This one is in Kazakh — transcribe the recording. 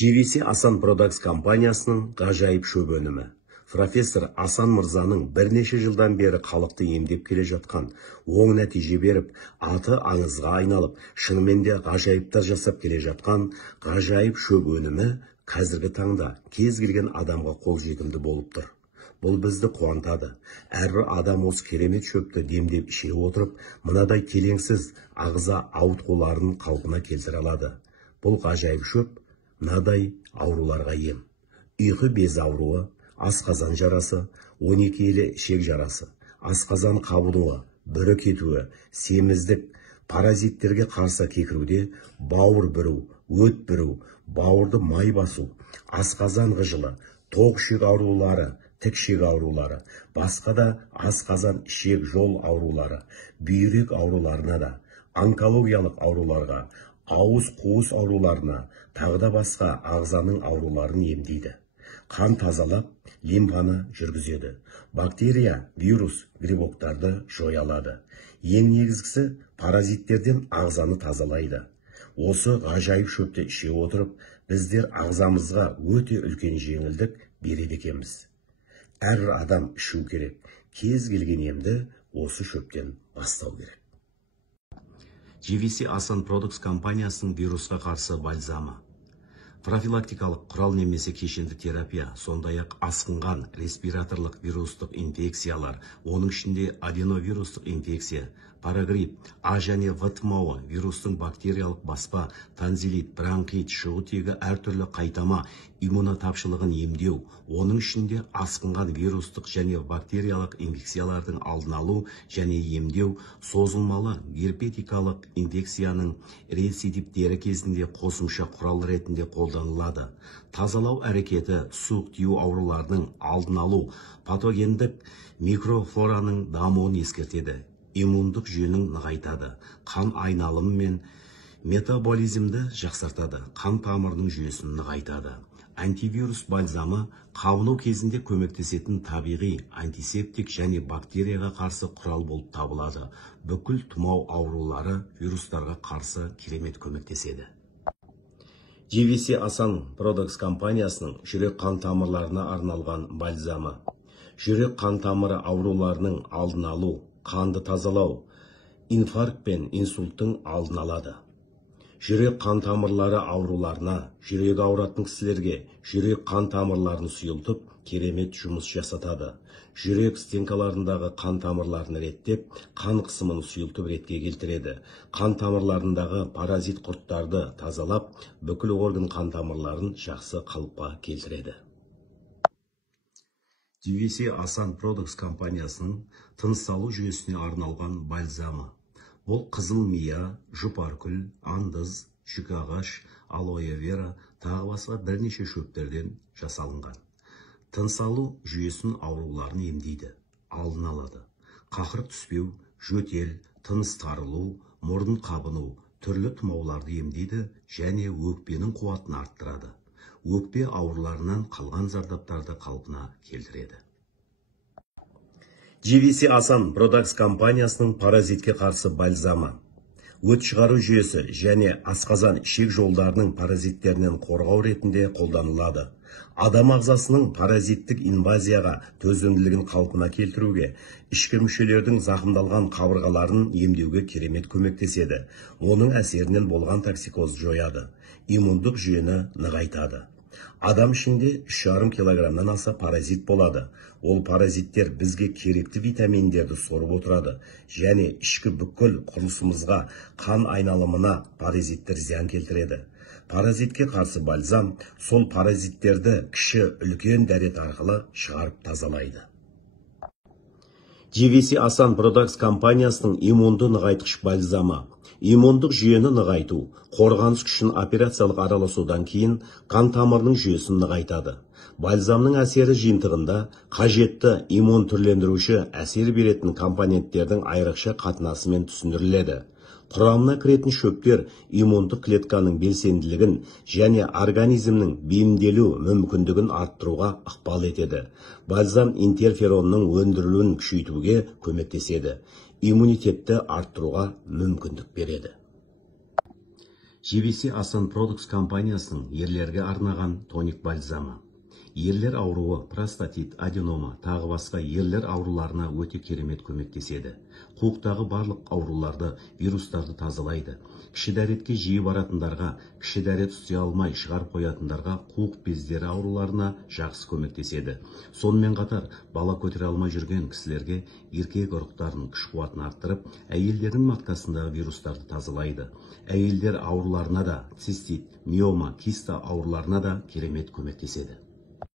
JVC Асан Products компаниясының ғажайып шөп өнімі. Профессор Асан Мырзаның бірнеше жылдан бері халықты емдеп келе жатқан, оң нәтиже беріп, аты аңызға айналып, шынымен де ғажайыптар жасап келе жатқан ғажайып шөп өнімі қазіргі таңда кез келген адамға қолжетімді болып тұр. Бұл бізді қуантады. Әрбір адам осы керемет шөпті демдеп іше отырып, мынадай келеңсіз ағза ауытқуларын қалпына келтіре алады. Бұл ғажайып шөп мынадай ауруларға ем. Ұйқы без ауруы, асқазан жарасы, 12 елі ішек жарасы, асқазан қабынуы, бүрі кетуі, семіздік, паразиттерге қарсы кекіруде, бауыр бүру, өт бүру, бауырды май басу, асқазан ғыжылы, тоқ ішек аурулары, тікшек аурулары, басқа да асқазан ішек жол аурулары, бүйрек ауруларына да, онкологиялық ауруларға, ауыз қуыс ауруларына, тағы да басқа ағзаның ауруларын емдейді. Қан тазалап, лимфаны жүргізеді. Бактерия, вирус, грибоктарды жоя алады. Ең негізгісі паразиттерден ағзаны тазалайды. Осы ғажайып шөпті іше отырып, біздер ағзамызға өте үлкен жеңілдік береді екенбіз. Әрбір адам ішу керек. Кез келген емді осы шөптен бастау керек. JVC Асан Products компаниясының вирусқа қарсы бальзамы. Профилактикалық құрал немесе кешенді терапия, сондай-ақ асқынған респираторлық вирустық инфекциялар, оның ішінде аденовирустық инфекция, парагрипп, А және В тұмауы, вирустың бактериялық баспа, танзилит, бронхит, шығу тегі әртүрлі қайтама, иммунотапшылығын емдеу, оның ішінде асқынған вирустық және бактериялық инфекциялардың алдын алу және емдеу, созылмалы герпетикалық инфекцияның рецидивтері кезінде қосымша құрал ретінде қолданылады. Тазалау әрекеті суық тию ауруларының алдын алу, патогендік микрофлораның дамуын ескертеді. Иммундық жүйенің нығайтады, қан айналымы мен метаболизмді жақсартады, қан тамырының жүйесін нығайтады. Антивирус бальзамы қабыну кезінде көмектесетін табиғи антисептик және бактерияға қарсы құрал болып табылады. Бүкіл тұмау аурулары вирустарға қарсы керемет көмектеседі. JVC Асан Products компаниясының жүрек қан тамырларына арналған бальзамы. Жүрек қан тамыры ауруларының алдын алу, қанды тазалау, инфаркт пен инсульттың алдын алады. Жүрек қан тамырлары ауруларына, жүрегі ауыратын кісілерге жүрек қан тамырларын сұйылтып, керемет жұмыс жасатады. Жүрек стенкаларындағы қан тамырларын реттеп, қан қысымын сұйылтып ретке келтіреді. Қан тамырларындағы паразит құрттарды тазалап, бүкіл орган қан тамырларын жақсы қалыпқа келтіреді. JVC Асан Products компаниясының тыныс алу жүйесіне арналған бальзамы. Бұл қызыл мия, жұпаркүл, андыз, шүкағаш, алоэ вера, тағы басқа бірнеше шөптерден жасалынған. Тыныс алу жүйесінің ауруларын емдейді, алдын алады. Қақыр түспеу, жөтел, тыныс тарылу, мұрын қабыну, түрлі тұмауларды емдейді және өкпенің қуатын арттырады. Өкпе ауруларынан қалған зардаптарды қалпына келтіреді. JVC Асан Products компаниясының паразитке қарсы бальзамы. Өт шығару жүйесі және асқазан ішек жолдарының паразиттерінен қорғау ретінде қолданылады. Адам ағзасының паразиттік инвазияға төзімділігін қалпына келтіруге, ішкі мүшелердің зақымдалған қабырғаларын емдеуге керемет көмектеседі. Оның әсерінен болған токсикоз жояды. Иммундық жүйені нығайтады. Адам ішінде 3,5 килограммнан аса паразит болады. Ол паразиттер бізге керекті витаминдерді сорып отырады және ішкі бүкіл құрылысымызға, қан айналымына паразиттер зиян келтіреді. Паразитке қарсы бальзам сол паразиттерді кіші үлкен дәрет арқылы шығарып тазалайды. JVC Асан Products компаниясының иммунды нығайтқыш бальзамы. Иммундық жүйені нығайту, қорғаныс күшін операциялық араласудан кейін қан тамырының жүйесін нығайтады. Бальзамның әсері жиынтығында қажетті иммун түрлендіруші әсер беретін компоненттердің айрықша қатынасымен түсіндіріледі. Құрамына кіретін шөптер иммундық клетканың белсенділігін және организмнің бейімделу мүмкіндігін арттыруға ықпал етеді. Бальзам интерферонның өндірілуін күшейтуге көмектеседі. Иммунитетті арттыруға мүмкіндік береді. JVC Асан Products компаниясының ерлерге арнаған тоник бальзамы. Ерлер ауруы, простатит, аденома, тағы басқа ерлер ауруларына өте керемет көмектеседі. Қуықтағы барлық ауруларды, вирустарды тазалайды. Кіші дәретке жиі баратындарға, кіші дәрет ұстай алмай шығарып қоятындарға қуық бездері ауруларына жақсы көмектеседі. Сонымен қатар, бала көтере алмай жүрген кісілерге еркек ұрықтарының күш қуатын арттырып, әйелдердің маткасындағы вирустарды тазалайды. Әйелдер ауруларына да, цистит, миома, киста ауруларына да керемет көмектеседі.